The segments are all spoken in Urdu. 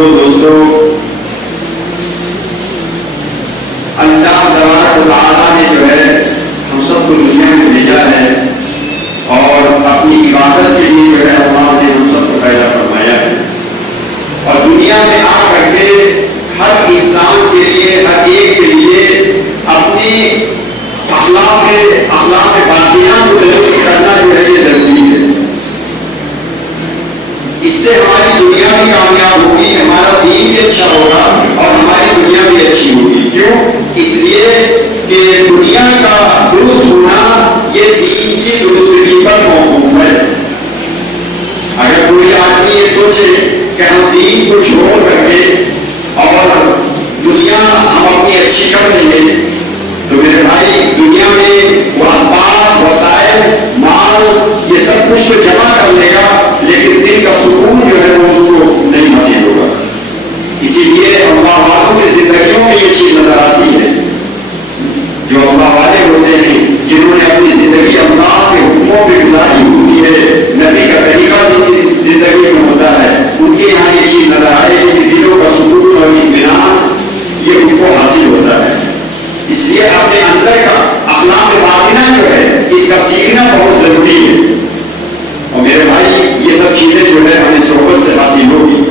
دوستو اللہ تبارک و تعالیٰ نے جو ہے ہم سب کو دنیا میں بھیجا ہے اور اپنی عبادت کے لیے جو ہے اللہ نے ہم سب کو پیدا فرمایا ہے، اور دنیا میں آ کر کے ہر انسان کے لیے، ہر ایک کے لیے اپنے اخلاق باطنہ کو درست کرنا جو ہے یہ ضروری ہے۔ اس سے ہماری دنیا بھی کامیاب ہوگی، ہمارا دین بھی اچھا ہوگا اور ہماری دنیا بھی اچھی ہوگی۔ کیوں؟ اس لیے کہ دنیا کا درست ہونا یہ دین کی درستگی پر موقوف ہے۔ اگر کوئی آدمی یہ سوچے کہ ہم دین کو چھوڑ کر کے اور دنیا ہم اپنی اچھی کر لیں گے تو میرے بھائی دنیا میں وہ اسباب، وسائل، مال یہ سب کچھ تو جمع کر لے گا لیکن دل کا سکون جو ہے وہ اس کو نہیں حاصل ہوگا۔ اسی لیے اللہ والوں کی زندگیوں میں یہ چیز نظر آتی ہے، جو اللہ والے ہوتے ہیں جنہوں نے اپنی زندگی اللہ کے حکموں پہ گزاری ہوتی ہے، نبی کا طریقہ زندگی میں ہوتا ہے، ان کے یہاں یہ چیز نظر آئے کہ دلوں کا سکون اور اطمینان یہ ان کو حاصل ہوتا ہے۔ اس لیے اپنے اندر کا اخلاق باطنہ جو ہے اس کا سیکھنا بہت ضروری ہے، اور میرے بھائی یہ سب چیزیں جو ہے ہمیں صحبت سے حاصل ہوگی۔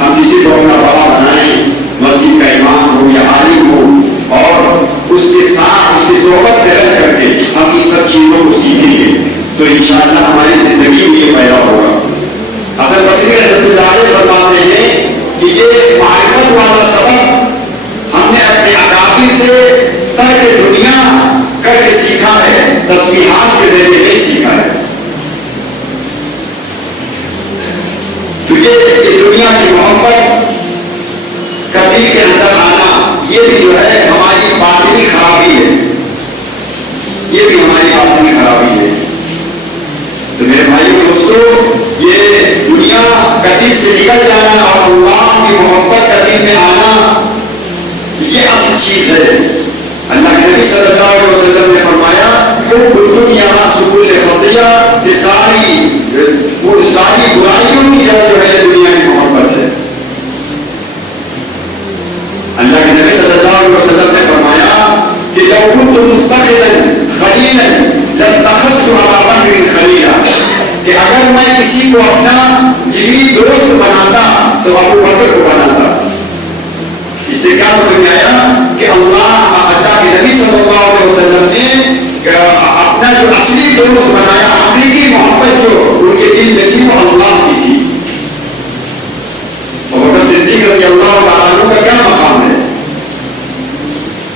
ہم کسی کو اپنا بڑا بنائیں، مسجد کا امام ہو یا عالم ہو، اور اس کے ساتھ اس کی صحبت میں رہ کر کے ہم ان سب چیزوں کو سیکھیں گے تو انشاءاللہ ہماری زندگی میں یہ پیدا ہوگا۔ حسن بصری رحمۃ اللہ علیہ فرماتے ہیں کہ یہ معرفت والا سبق ہم نے اپنے اکابر سے ترک دنیا کر کے سیکھا ہے، تسبیحات کے ذریعے نہیں سیکھا ہے۔ دنیا کی محبت کا دل کے اندر آنا یہ بھی جو ہے ہماری باطنی خرابی ہے، یہ بھی ہماری باطنی خرابی ہے۔ تو میرے بھائی دوستو یہ دنیا کا دل سے نکل جانا اور اللہ کی محبت کا دل میں آنا یہ اصل چیز ہے۔ اللہ کے نبی صلی اللہ علیہ وسلم نے فرمایا کل یہاں سکول خطیہ، یہ ساری برائیوں کی جڑ جو ہے دنیا کی محبت ہے۔ اللہ کے نبی صلی اللہ علیہ وسلم نے فرمایا کہ لو كنت متخذا خليلا لاتخذت ابا بکر خليلا، کہ اگر میں کسی کو اپنا جگری دوست بناتا تو ابو بکر کو بناتا۔ اس سے کیا سمجھ میں آیا کہ اللہ کے نبی صلی اللہ علیہ وسلم نے اپنا جو اصلی دوست بنایا، حقیقی محبت جو ان کے دل میں تھی وہ اللہ کی تھی۔ اور صدیق رضی اللہ تعالیٰ عنہ کا کیا مقام ہے؟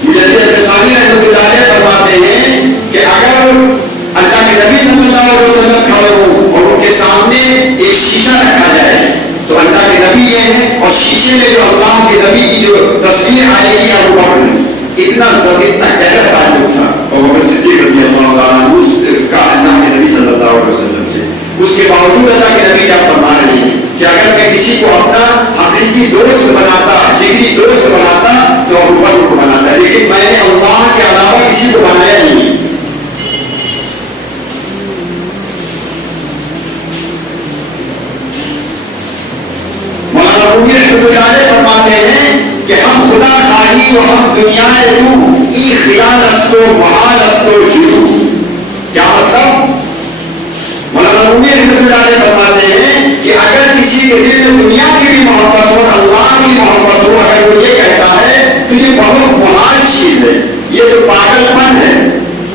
مجدد الفسانی رحمۃ اللہ علیہ فرماتے ہیں کہ اگر اللہ کے نبی صلی اللہ علیہ وسلم کھڑے ہوں اور ان کے سامنے ایک شیشہ رکھا جائے تو اللہ کے نبی یہ ہے اور شیشے میں جو اللہ کے نبی کی جو تصویر آئے گی ابو بکر، اتنا گہرا تعلق تھا اور صدیق رضی اللہ تعالیٰ عنہ کا اللہ کے نبی صلی اللہ علیہ وسلم سے۔ اس کے باوجود اللہ کے نبی کیا فرما رہے ہیں کہ اگر میں کسی کو اپنا حقیقی دوست بناتا، جگری دوست بناتا تو ابو بکر کو بناتا، لیکن میں نے اللہ کے علاوہ کسی کو بنایا نہیں۔ مولانا رومی رحمۃ اللہ علیہ فرماتے ہیں کہ ہم خدا خواہی و ہم دنیا رو ای خیال استو محال استو جرو۔ کیا مطلب؟ مولانا رومی رحمۃ اللہ علیہ فرماتے ہیں کہ اگر کسی کے دل میں دنیا کی بھی محبت ہو، اللہ کی محبت ہو، اگر وہ یہ کہتا ہے تو یہ بہت محال چیز ہے، یہ تو پاگل پن ہے۔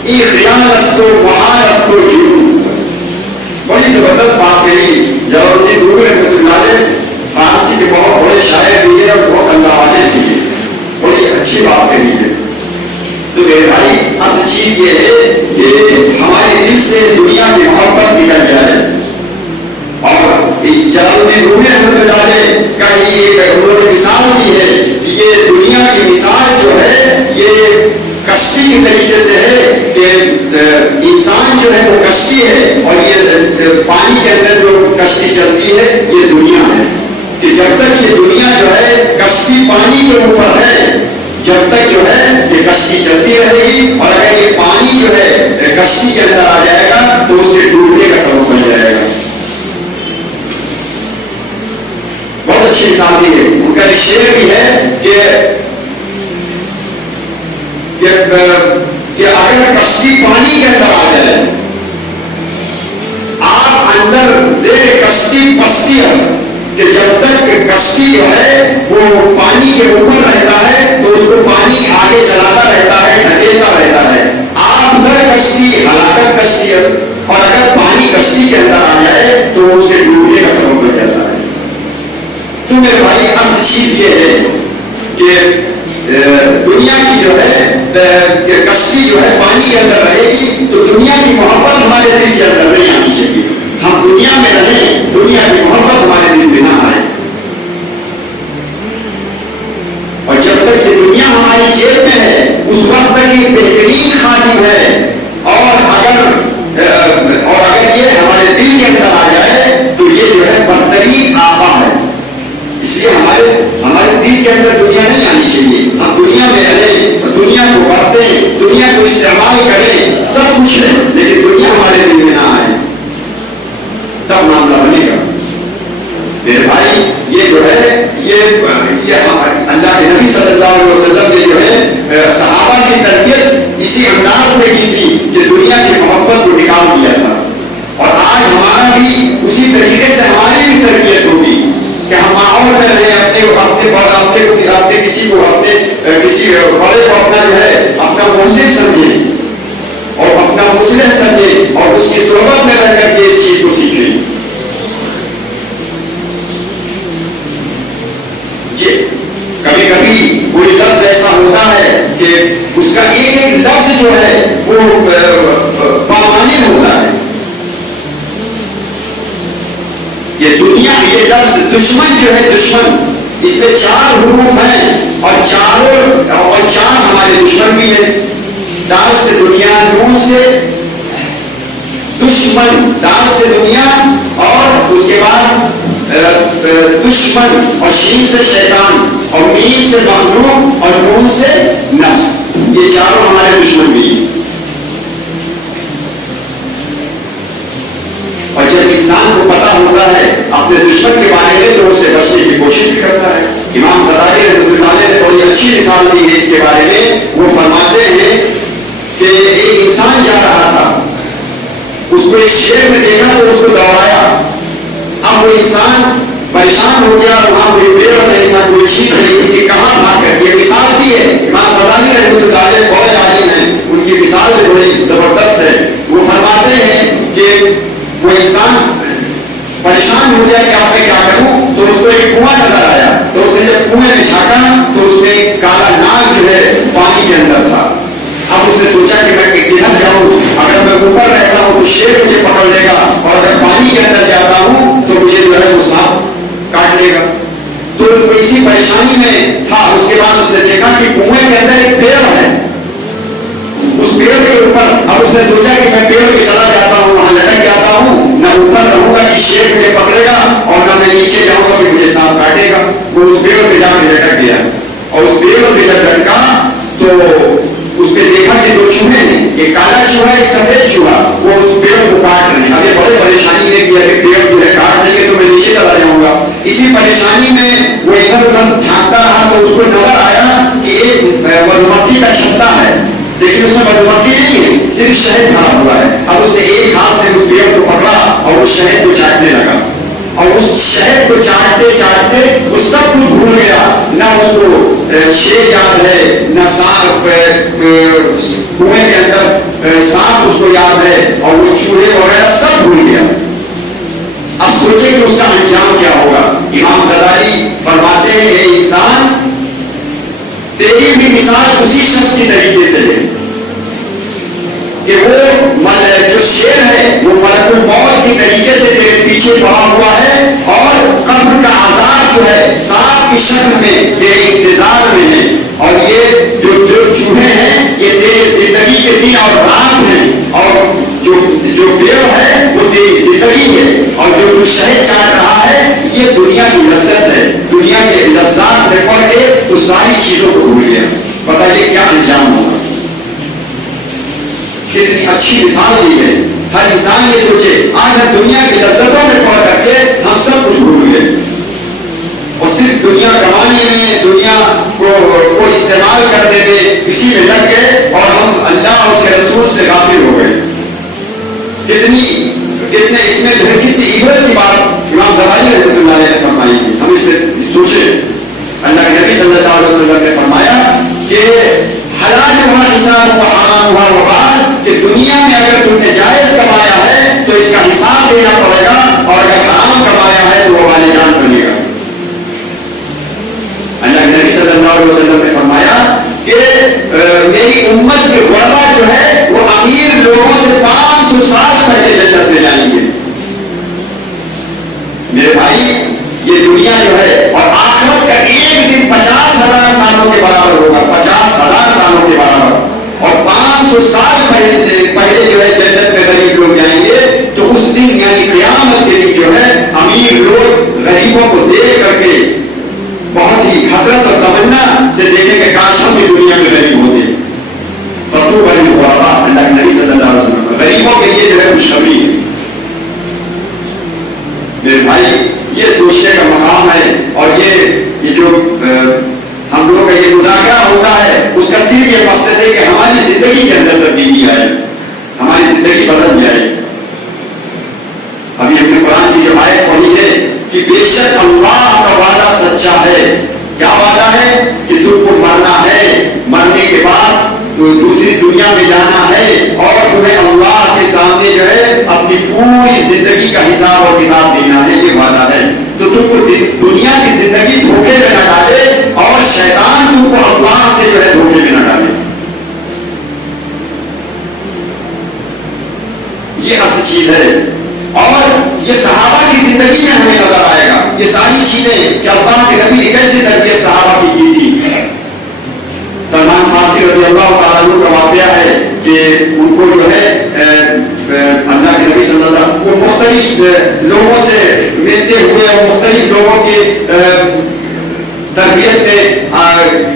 ای خیال استو محال استو جرو، بڑی زبردست بات کہی جلال الدین رومی رحمۃ اللہ علیہ، فارسی کے بہت بڑے شاعر بھی ہے اور بہت اللہ والے تھے، بڑی اچھی بات کہی ہے۔ تو میرے بھائی اصل چیز یہ ہے کہ ہمارے دل سے دنیا کی محبت نکل جائے، اور جلال الدین رومی رحمۃ اللہ علیہ کا یہ انہوں نے مثال دی ہے کہ یہ دنیا کی مثال جو ہے یہ کشتی کے طریقے سے ہے کہ انسان جو ہے وہ کشتی ہے اور یہ پانی کے اندر جو کشتی چلتی ہے یہ دنیا ہے، کہ جب تک یہ دنیا جو ہے کشتی پانی کے اوپر ہے جب تک جو ہے یہ کشتی چلتی رہے گی، اور اگر یہ پانی جو ہے کشتی کے اندر آ جائے گا تو اس کے ڈوبنے کا سبب بن جائے گا۔ بہت اچھی اچھی مثال دی ہے. ان کا ایک شعر بھی ہے کہ اگر کشتی پانی کے اندر آ جائے, آپ اندر زیر کشتی پستی کہ جب تک کشتی جو ہے وہ پانی کے اوپر رہتا ہے تو اس کو پانی آگے چلاتا رہتا ہے, ڈھکیلتا رہتا ہے. آپ اندر کشتی ہلاکت کشتی ہے, اور اگر پانی کشتی کے اندر آ جائے تو اس کے ڈوبنے کا سبب بن جاتا ہے. تو میرے بھائی اصل چیز یہ ہے کہ دنیا کی جو ہے کشتی جو ہے پانی کے اندر رہے گی تو دنیا کی محبت ہمارے دل کے اندر نہیں آنی چاہیے. ہم دنیا میں رہیں, دنیا کی محبت ہمارے دل میں نہ آئے. اور جب تک یہ دنیا ہماری جیب میں ہے اس وقت تک یہ بہترین خادم ہے, اور اگر یہ ہمارے دل کے اندر آ جائے تو یہ جو ہے بدترین آقا ہے. اس لیے ہمارے دل کے اندر دنیا نہیں آنی چاہیے. ہم دنیا میں رہیں, دنیا کو بڑھتے, دنیا کو استعمال کریں, سب کچھ ہے, لیکن دنیا ہمارے دل میں نہ آئے تب معاملہ بنے گا. میرے بھائی یہ جو ہے یہ اللہ کے نبی صلی اللہ علیہ وسلم نے جو ہے صحابہ کی تربیت اسی انداز میں کی تھی کہ دنیا کی محبت کو نکال دیا تھا. اور آج ہمارا بھی اسی طریقے سے ہماری بھی تربیت ہوگی کہ ہم ماحول میں رہے, اپنے کسی بڑے کو اپنا جو ہے اپنا محسن سمجھیں اور اپنا مسلم سمجھیں اور اس کی صحبت میں رہ کر کے اس چیز کو سیکھیں. کبھی کبھی کوئی لفظ ایسا ہوتا ہے کہ اس کا ایک ایک لفظ جو ہے وہ پامانے ہوتا ہے. یہ دنیا, یہ لفظ دشمن جو ہے, دشمن, اس میں 4 حروف ہیں اور چار ہمارے دشمن بھی ہے. دال سے دنیا, نون سے دشمن, دال سے دنیا, اور اس کے بعد دشمن, اور شین سے شیطان, اور میم سے مخلوق, اور نون سے نفس. یہ چاروں ہمارے دشمن بھی ہیں. اور جب انسان کو پتا ہوتا ہے اپنے دشمن کے بارے میں تو اسے بچنے کی کوشش بھی کرتا ہے. امام غزالی رحمۃ اللہ علیہ نے بڑی اچھی مثال دی ہے اس کے بارے میں. وہ فرماتے ہیں کہ ایک انسان جا رہا تھا, اس کو ایک شیر میں دیکھا تو اس کو دوڑایا. اب وہ انسان پریشان ہو گیا, وہاں کوئی پیڑ نہیں تھا, کوئی چیز نہیں تھی کہ کہاں بھاگ کر. یہ مثال دی ہے. امام غزالی رحمۃ اللہ علیہ بڑے عالم ہیں, ان کی مثال بھی بڑی زبردست ہے. وہ فرماتے ہیں کہ وہ انسان پریشان ہو گیا کہ اب میں کیا کروں, تو اس کو ایک کنواں نظر آیا. تو اس نے جب کنویں میں جھانکا تو اس میں کالا ناگ جو ہے پانی کے اندر تھا. اب اس نے سوچا کہ میں کدھر جاؤں, اگر میں اوپر رہتا ہوں تو شیر مجھے پکڑ لے گا, اور اگر پانی کے اندر جاتا ہوں تو مجھے جو ہے وہ سانپ کاٹ لے گا. تو اسی پریشانی میں تھا. اس کے بعد اس نے دیکھا کہ کنویں کے اندر ایک پیڑ ہے, اس پیڑ کے اوپر. اب اس نے سوچا کہ میں پیڑ پہ چلا جاتا ہوں, وہاں لٹک جاتا ہوں, نہ اوپر رہوں گا کہ شیر مجھے پکڑے گا, اور نہ میں نیچے جاؤں گا کہ مجھے سانپ کاٹے گا. وہ اس پیڑ پہ جا کے لٹک گیا, اور اس پیڑ پہ جب لٹکا تو اس نے دیکھا کہ 2 چوہے ہیں, ایک کالا چوہا, ایک سفید چوہا. وہ اس پیڑ کو کاٹ رہے ہیں. اب یہ بڑے پریشانی میں کیا کہ پیڑ جو ہے کاٹ دیں گے تو میں نیچے چلا جاؤں گا. اسی پریشانی میں وہ ادھر ادھر جھانکتا رہا تو اس کو نظر آیا کہ ایک مدھومکھی کا چھتا ہے, لیکن اس میں مدھومکھی نہیں ہے, صرف شہد بھرا ہوا ہے. اب اس نے ایک ہاتھ سے اس پیڑ کو پکڑا اور اس شہد کو چاٹنے لگا, اور اس شہد کو چاٹتے چاٹتے وہ سب کچھ بھول گیا. نہ اس کو شیر یاد ہے, نہ سانپ, کنویں کے اندر سانپ اس کو یاد ہے, اور وہ چوہے وغیرہ سب بھول گیا. اب سوچے کہ اس کا انجام کیا ہوگا. امام غزالی فرماتے ہیں اے انسان, تیری بھی مثال اسی شخص کی طریقے سے ہے کہ وہ جو شیر ہے وہ ملک الموت کی طریقے سے تیرے پیچھے پڑا ہوا ہے, اور قبر کا عذاب جو ہے سانپ کی شکل میں تیرے انتظار میں ہے. اور یہ جو چوہے ہیں یہ تیری زندگی کے دن اور رات ہیں, اور جو پیڑ ہے وہ تیری زندگی ہے, اور جو شہد چاٹ رہا ہے یہ دنیا کی لذت ہے. دنیا کے لذات میں پڑ کے تو ساری چیزوں کو بھول گیا. بتائیے کیا انجام ہوگا. کتنی اچھی مثال دی ہے. ہر انسان یہ سوچے آج ہم دنیا کی لذتوں میں پڑ کر کے ہم سب کچھ بھول گئے, اور صرف دنیا کمانے میں، دنیا کو استعمال کرتے تھے، اسی میں لگ گئے اور ہم اللہ اور اس کے رسول سے غافل ہو گئے. کتنے اس میں جو ہے کتنی عبرت کی بات امام غزالی رحمۃ اللہ علیہ نے فرمائی تھی. ہم اس سے سوچیں. اللہ کے نبی صلی اللہ علیہ وسلم نے فرمایا کہ حلال ہوا حساب ہوا حرام ہوا وبال، کہ دنیا میں اگر تم نے جائز کمایا ہے تو اس کا حساب دینا پڑے گا، اور اگر حرام کمایا ہے تو وہ وبال جان بنے گا. اللہ کے نبی صلی اللہ علیہ وسلم نے فرمایا کہ میری امت کے غربا جو ہے وہ امیر لوگوں سے 500 سال پہلے جنت میں جائیں گے. میرے بھائی یہ دنیا جو ہے اور آخرت کا ایک دن 50,000 سالوں کے برابر ہوگا، 50,000 سالوں کے برابر. اور 500 سال پہلے جو ہے جنت میں غریب لوگ جائیں گے. تو اس دن یعنی قیامت کے دن جو ہے امیر لوگ غریبوں کو دیکھ کر کے بہت ہی حسرت اور تمنا سے دیکھیں کہ کاش ہم بھی دنیا میں غریب ہوتے. فتوبى للغرباء، اللہ کے نبی صلی اللہ علیہ وسلم غریبوں کے لیے جو ہے خوشخبری ہے. میرے بھائی یہ سوچنے کا مقام ہے، اور یہ جو ہم لوگ کا یہ مذاکرہ ہوتا ہے اس کا صرف یہ مقصد ہے کہ ہماری زندگی کے اندر تبدیلی آئے، ہماری زندگی بدل جائے. ابھی ہم نے قرآن کی جو آیت پڑھی ہے کہ بے شک اللہ کا وعدہ سچا ہے. کیا وعدہ ہے؟ کہ تم کو مرنا ہے، مرنے کے بعد تو دوسری دنیا میں جانا ہے، اور تمہیں اللہ کے سامنے جو ہے اپنی پوری زندگی کا حساب اور کتاب دینا ہے. یہ وعدہ ہے. تو تم کو دنیا کی زندگی دھوکے میں نہ ڈالے، اور شیطان تم کو اللہ سے جو ہے دھوکے میں نہ ڈالے. یہ اصل چیز ہے. اور یہ صحابہ کی زندگی میں ہمیں نظر آئے گا یہ ساری چیزیں کہ اللہ کے نبی نے کیسے تربیت صحابہ کی تھی. سلمان فارسی رضی اللہ تعالیٰ عنہ کا واقعہ ہے کہ ان کو جو ہے اللہ کے نبی صلی اللہ علیہ وسلم وہ مختلف لوگوں سے ملتے ہوئے اور مختلف لوگوں کی تربیت میں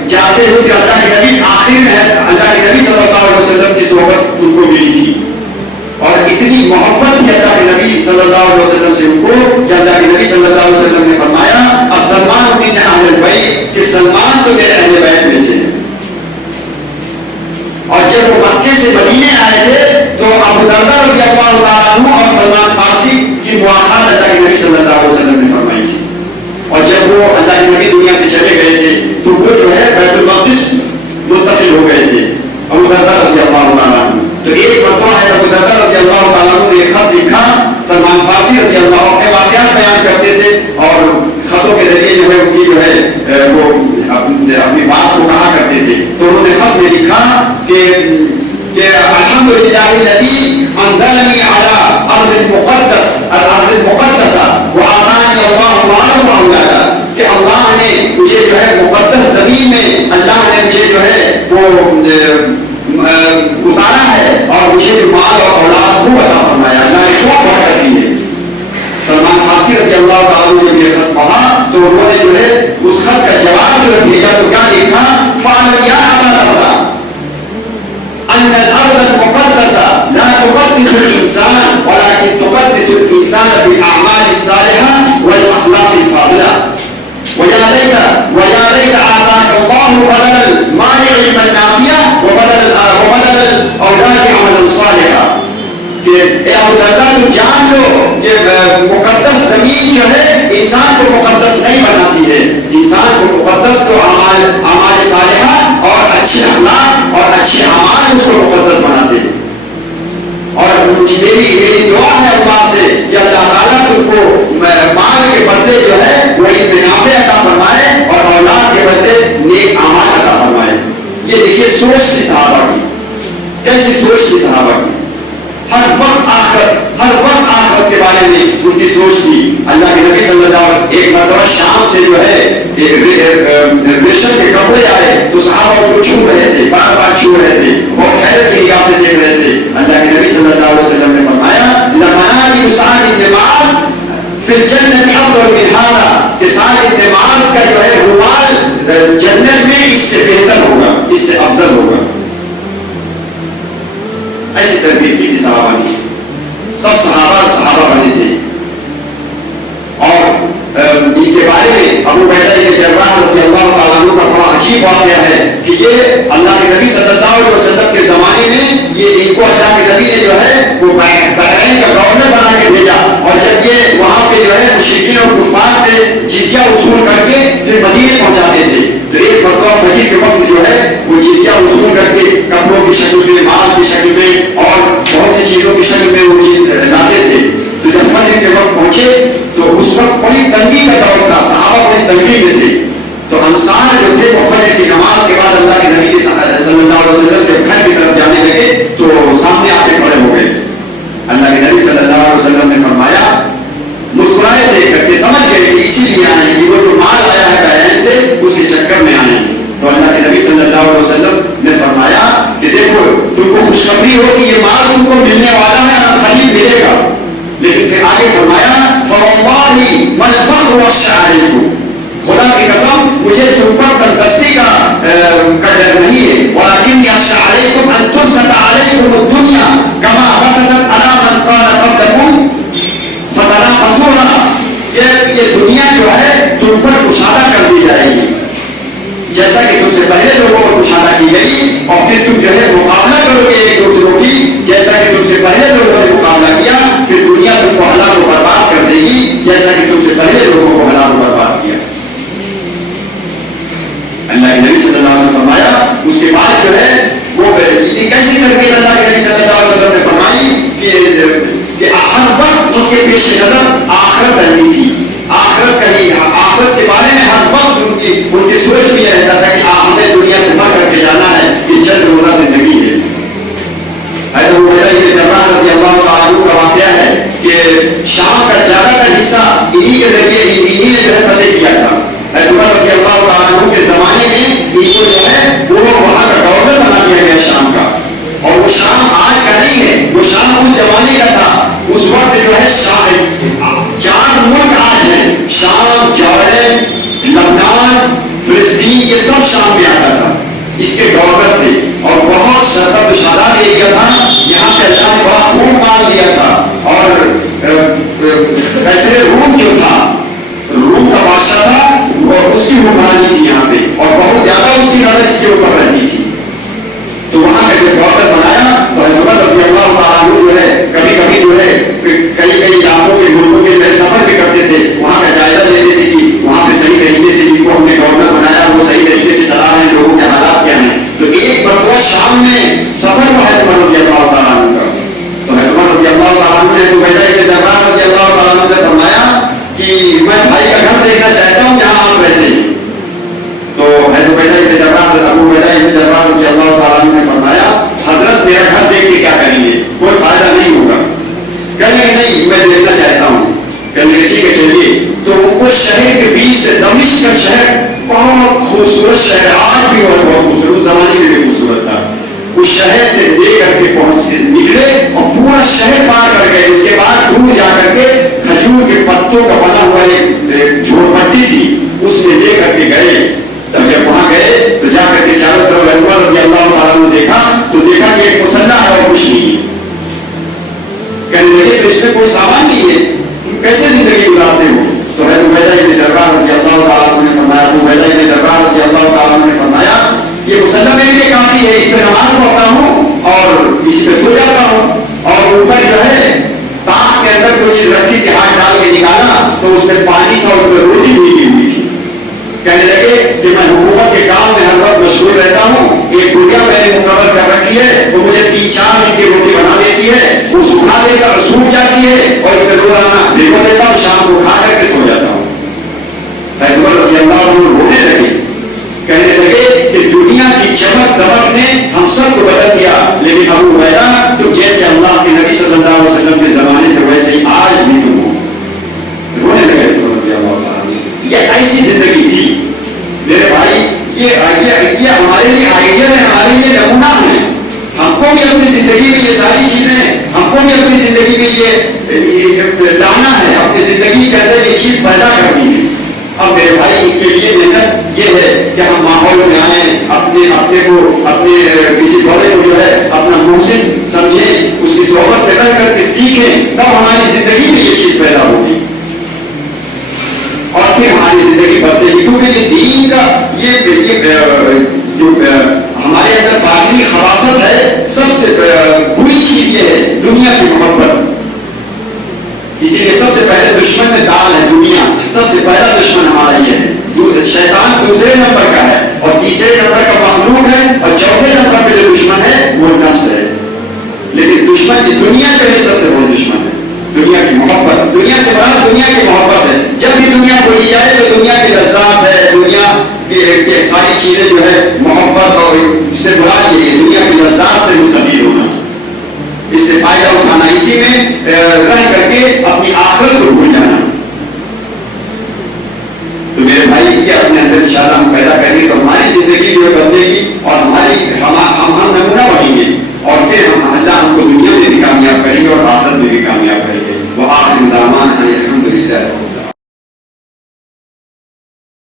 جاتے ہوئے پھر اللہ کے نبی آخر میں اللہ کے نبی صلی اللہ علیہ وسلم کی صحبت ان کو ملی تھی. اور اتنی محبت تھی اللہ کے نبی صلی اللہ علیہ وسلم سے ان کو کہ اللہ کے نبی صلی اللہ علیہ وسلم نے فرمایا سلمان من اہل البیت، کہ سلمان تو میرے اہل بیت میں سے. اور جب وہ مکے سے مدینے آئے تھے تو ابو دردہ رضی اللہ تعالیٰ عنہ اور سلمان فارسی کی مواخات اللہ کے نبی صلی اللہ علیہ وسلم نے فرمائی تھی. اور جب وہ اللہ کے نبی دنیا سے چلے گئے تھے تو وہ جو ہے بیت المقدس منتقل ہو گئے تھے ابو دردہ رضی اللہ تعالیٰ عنہ. تو ایک مرتبہ ہے ابو دردہ رضی اللہ تعالیٰ عنہ نے خط لکھا. سلمان فارسی رضی اللہ عنہ اپنے واقعات بیان کرتے تھے اور خطوں کے ذریعے جو ہے ان کی جو ہے وہ اپنی بات کو کہا کرتے تھے. تو انہوں نے خط میں لکھا کہ الحمدللہ الذی انزلنی علی ارض المقدس الارض المقدسہ وآتانی اللہ مالا واولادا، کہ اللہ نے مجھے جو ہے مقدس زمین میں اللہ نے مجھے جو ہے وہ اتارا ہے اور مجھے مال اور اولاد خوب عطا فرمایا. اللہ نے خوب برکت دی ہے. سلمان فارسی رضی اللہ تعالیٰ نے جب یہ خط پڑھا تو انہوں نے جو ہے اس خط کا جواب جو بھیجا تو کیا لکھا؟ فعل یا ابا دردہ ان الارض المقدسہ لا تقدس الانسان ولكن تقدس الانسان بالاعمال الصالحة والاخلاق الفاضلة. ويا ليت آتاك الله بدل المال علما نافعا وبدل الاولاد عملا صالحا. کہ اے ابو دردہ تم جان لو کہ مقدس زمین جو ہے انسان کو مقدس نہیں بناتی ہے. انسان کو مقدس تو اعمال صالحہ اور اچھے اخلاق اور اچھے اعمال اس کو مقدس بناتے ہیں. اور میری دعا ہے اللہ سے کہ اللہ تعالیٰ تم کو مال کے بدلے جو ہے وہ علم نافع عطا فرمائے اور اولاد کے بدلے نیک اعمال عطا فرمائے. یہ دیکھیے سوچ کی صحابہ کی، کیسی سوچ کی صحابہ کی. ہر وقت آخرت کے بارے میں ان کی سوچ تھی. اللہ کے نبی صلی اللہ علیہ وسلم ایک مرتبہ شام سے جو ہے ریشم کے کپڑے آئے تو صحابہ اس کو چھو رہے تھے، بار بار چھو رہے تھے، بہت حیرت کی نگاہ سے دیکھ رہے تھے. اللہ کے نبی صلی اللہ علیہ وسلم نے فرمایا لمناجم سعد بن معاذ فی الجنت افضل من هذا، کہ سعد بن معاذ کا جو ہے رومال جنت میں اس سے بہتر ہوگا، اس سے افضل ہوگا. ایسی تربیت کی تھی صحابہ نے. تب صحابہ بنے تھے. اور ان کے بارے میں ابو عبیدہ عجیب واقعہ ہے کہ یہ اللہ کے نبی صلی اللہ علیہ وسلم کے زمانے میں یہ ان کو اللہ کے نبی نے جو ہے وہ بحرین کا گورنر بنا کے بھیجا، اور جب یہ وہاں پہ جو ہے مشرکین اور کفار تھے جزیہ وصول کر کے پھر مدینے پہنچاتے تھے، تو ایک مرتبہ فجر کے وقت جو ہے وہ جزیہ وصول کر کے کپڑوں کی شکل میں، مال کی شکل میں اور بہت سی چیزوں کی شکل میں وہ چیز لاتے تھے. تو جب فجر کے وقت پہنچے تو اس وقت بڑی تنگی کا دور تھا، صحابہ بڑی تنگی میں تھے. تو انصار جو تھے وہ فجر کی نماز کے بعد اللہ کے نبی صلی اللہ علیہ وسلم کے گھر کی طرف جانے لگے تو سامنے آ کے کھڑے ہو گئے. اللہ کے نبی صلی اللہ علیہ وسلم نے فرمایا، مسکرائے دیکھ کر کے سمجھ گئے کہ اسی لیے آئے ہیں کہ وہ جو مال آیا ہے بحرین سے اس کے چکر میں آئے ہیں. تو اللہ کے نبی صلی اللہ علیہ وسلم نے فرمایا کہ دیکھو تم کو خوشخبری ہو کہ یہ مال تم کو ملنے والا ہے اور خرید ملے گا. لیکن پھر آگے فرمایا فواللہ ما الفخر والشعائر، خدا کی قسم مجھے تم پر تندرستی کا ڈر نہیں ہے، ولیکن اخشی علیکم ان تبسط علیکم الدنیا کما بسطت علی من کان قبلکم فتنافسوها، یہ دنیا جو ہے تم پر کشادہ کر دی جائے گی جیسا کہ تم سے پہلے لوگوں پر کشادہ کی گئی، اور پھر تم جو ہے مقابلہ کرو گے ایک دوسروں کی، جیسا کہ تم سے پہلے لوگوں نے مقابلہ کیا، پھر دنیا تم کو ہلاک و برباد کر دے گی جیسا کہ تم سے پہلے لوگوں کو ہلاک و برباد کیا. اللہ کے نبی صلی اللہ علیہ وسلم نے فرمایا اس کے بعد جو ہے وہ کیسے کر کے اللہ کے نبی صلی اللہ علیہ وسلم نے فرمائی کہ ہر وقت ان کے پیش نظر آخرت رہنی تھی، آخرت کے بارے میں ہر وقت ان کی سوچ بھی یہ رہتا تھا کہ ہمیں دنیا سے مر کر کے جانا ہے، یہ چند روزہ زندگی ہے. حضرت عبیدہ بن جراح رضی اللہ تعالیٰ عنہ کا واقعہ ہے کہ شام کا زیادہ تر حصہ انہی کے ذریعے انہی نے فتح کیا تھا. حضرت عمر رضی اللہ تعالیٰ عنہ کے زمانے میں ان کو جو ہے وہ وہاں کا گورنر بنا دیا گیا شام کا، اور وہ شام آج کا نہیں ہے، وہ شام اس زمانے کا تھا. اس وقت جو ہے 4 ملک آج ہیں، شام، جارڈن، لبنان، فلسطین، یہ سب شام میں آتا تھا. اس کے گورنر تھے اور بہت شدت و شاداب ایریا تھا. یہاں پہ اللہ نے بڑا خوب مال دیا تھا، اور کیسے روم جو تھا، روم کا بادشاہ تھا، اور اس کی حکمرانی تھی یہاں پہ، اور بہت زیادہ اس کی نظر اس کے اوپر رہتی تھی. تو وہاں کا جو گورنر بنایا تو حضرت رضی اللہ تعالیٰ عنہ جو ہے کبھی کبھی جو ہے کئی علاقوں کے ملکوں کے جو سفر بھی کرتے تھے، وہاں کا جائزہ لیتے تھے کہ وہاں پہ صحیح طریقے سے جن کو ہم نے گورنر بنایا وہ صحیح طریقے سے چلا رہے ہیں، لوگوں کے حالات کیا ہیں. تو ایک مرتبہ شام میں سفر ہوا ہے عمر رضی اللہ تعالیٰ عنہ کا، تو حضرت رضی اللہ تعالیٰ عنہ نے عبیدہ بن جراح رضی اللہ تعالیٰ عنہ سے فرمایا کہ میں بھائی کا گھر دیکھنا چاہتا ہوں جہاں آپ رہتے ہیں. تو حضرت عبیدہ بن جراح رضی اللہ تعالیٰ عنہ نے فرمایا حضرت میرا گھر دیکھ کے کیا کریں گے، کوئی فائدہ نہیں ہوگا. کہنے کہ نہیں میں دیکھنا چاہتا ہوں. کہنے کہ ٹھیک ہے چلیے. تو اس شہر کے بیچ سے دمشق کا شہر بہت خوبصورت شہر، آج بھی بہت خوبصورت، اس زمانے میں بھی خوبصورت تھا. اس شہر سے لے کر کے نکلے اور پورا شہر پار کر گئے. اس کے بعد دور جا کر کے کھجور کے پتوں کا بنا ہوا ایک جھوپڑی تھی، اس میں لے کر کے گئے. تب جب وہاں گئے تو جا کر کے چاروں طرف عمر رضی اللہ تعالیٰ نے دیکھا تو دیکھا کہ ایک مسلح ہے اور کچھ نہیں. کہنے لگے تو اس میں کوئی سامان نہیں ہے، تم کیسے زندگی گزارتے ہو؟ تو حضرت عبیدہ بن جراح رضی اللہ تعالیٰ نے فرمایا، عبیدہ بن جراح رضی اللہ تعالیٰ نے فرمایا یہ مسلح میرے لیے کافی ہے، اس پہ نماز پڑھتا ہوں اور اس پہ سو جاتا ہوں. اور اوپر جو ہے تاخ کے اندر کچھ رکھی کے ہاتھ ڈال کے نکالا تو اس میں پانی تھا، اس میں روٹی بھیگی ہوئی تھی. کہنے لگے کہ میں حکومت کے کام میں ہر وقت مشغول رہتا ہوں، ایک گڑیا میں نے مقرر کر رکھی ہے، وہ مجھے 3-4 دن کی روٹی بنا دیتی ہے، وہ سکھا دے کر سوکھ جاتی ہے اور اس میں روزانہ بھگو دیتا ہوں، شام کو کھا کر کے سو جاتا ہوں. حضرت رضی اللہ عنہ رونے لگے، کہنے لگے کہ دنیا کی چمک دمک نے ہم سب کو بدل دیا، لیکن ابو عبیدہ تم جیسے اللہ کے نبی صلی اللہ علیہ وسلم کے زمانے سے ویسے ہی آج بھی تم ہو. رونے لگے رضی اللہ تعالیٰ. یہ ایسی زندگی تھی میرے بھائی، یہ ہمارے لیے آئیڈیا ہے، ہمارے لیے نمونہ ہے. ہم کو بھی اپنی زندگی میں یہ ساری چیزیں، ہم کو بھی اپنی زندگی میں یہ لانا ہے، اپنی زندگی کے اندر یہ چیز پیدا کرنی ہے. اب میرے بھائی اس کے لیے محنت یہ ہے کہ ہم ماحول میں آئیں، اپنے کسی بڑے کو جو ہے اپنا محسن سمجھیں، اس کی صحبت میں رہ کر کے سیکھیں، تب ہماری زندگی میں یہ چیز پیدا ہوگی اور پھر ہماری زندگی بدلے گی. کیونکہ یہ دین کا یہ دوسرے نمبر کا ہے، اور تیسرے نمبر کا مخلوق ہے، اور چوتھے نمبر پہ جو دشمن ہے وہ نفس ہے. لیکن دشمن دنیا جو ہے سب سے بڑا دشمن ہے. دنیا کی محبت، دنیا سے مراد دنیا کی محبت ہے. جب بھی دنیا بولی جائے تو دنیا کی لذات ہے، دنیا کی ساری چیزیں جو ہے محبت اور اس سے مراد یہ ہے دنیا کی لذات سے مستفید ہونا، اس سے فائدہ اٹھانا، اسی میں رہ کر کے اپنی آخرت کو بھول جانا. تو میرے بھائی یہ اپنے اندر انشاءاللہ ہم پیدا کریں تو ہماری زندگی جو ہے بدلے گی اور